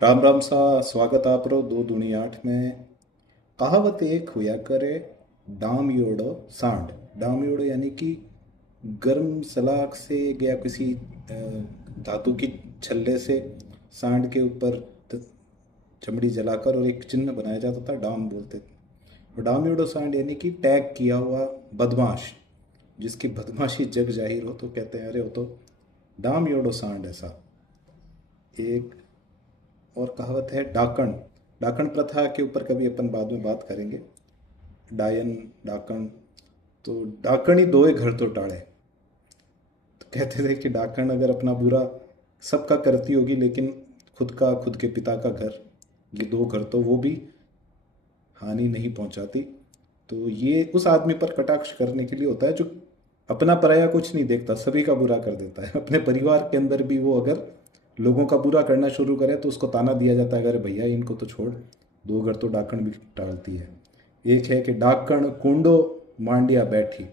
राम राम सा। स्वागत आपरो 2 दूनी 8 में। कहावत एक हुआ करे, डाम योड़ो सांड। डाम योड़ो यानी कि गर्म सलाख से या किसी धातु की छल्ले से सांड के ऊपर चमड़ी जलाकर और एक चिन्ह बनाया जाता था, डाम बोलते थे। और डाम योड़ो सांड यानी कि टैग किया हुआ बदमाश, जिसकी बदमाशी जग जाहिर हो तो कहते हैं अरे वो तो डाम योड़ो सांड ऐसा। एक और कहावत है डाकण। डाकण प्रथा के ऊपर कभी अपन बाद में बात करेंगे। डायन, डाकण। तो डाकण ही दोए घर तो टाड़े। तो कहते थे कि डाकण अगर अपना बुरा सबका करती होगी, लेकिन खुद का, खुद के पिता का घर, ये दो घर तो वो भी हानि नहीं पहुंचाती। तो ये उस आदमी पर कटाक्ष करने के लिए होता है जो अपना पराया कुछ नहीं देखता, सभी का बुरा कर देता है। अपने परिवार के अंदर भी वो अगर लोगों का बुरा करना शुरू करे तो उसको ताना दिया जाता है, अरे भैया इनको तो छोड़, दो घर तो डाकण भी टालती है। एक है कि डाकण कुंडो मांडिया बैठी।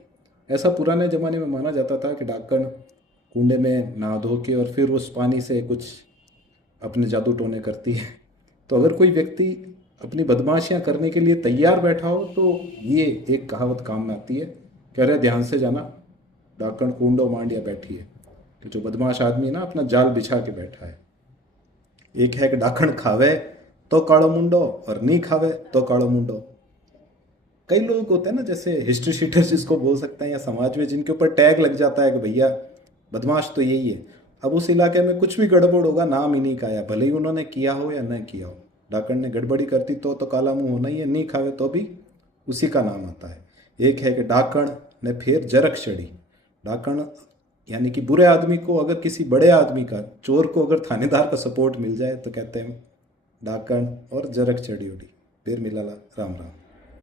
ऐसा पुराने ज़माने में माना जाता था कि डाकण कुंडे में नहा धो के और फिर उस पानी से कुछ अपने जादू टोने करती है। तो अगर कोई व्यक्ति अपनी बदमाशियां करने के लिए तैयार बैठा हो तो ये एक कहावत काम में आती है कि अरे ध्यान से जाना, डाकण कुंडो मांडिया बैठी है। कि जो बदमाश आदमी है ना, अपना जाल बिछा के बैठा है। एक है कि डाकण खावे तो कालो मुंडो और नहीं खावे तो कालो मुंडो। कई लोग होते हैं ना, जैसे हिस्ट्री शीटर जिसको बोल सकते हैं, या समाज में जिनके ऊपर टैग लग जाता है कि भैया बदमाश तो यही है। अब उस इलाके में कुछ भी गड़बड़ होगा, नाम इन्हीं का आया, भले ही उन्होंने किया हो या न किया हो। डाकण ने गड़बड़ी करती तो काला मुंह होना ही है, नहीं खावे तो भी उसी का नाम आता है। एक है कि डाकण ने फिर जरक चढ़ी। डाकण यानी कि बुरे आदमी को, अगर किसी बड़े आदमी का, चोर को अगर थानेदार का सपोर्ट मिल जाए तो कहते हैं डाकण और जरक चढ़ी उड़ी। फिर मिला ला राम राम।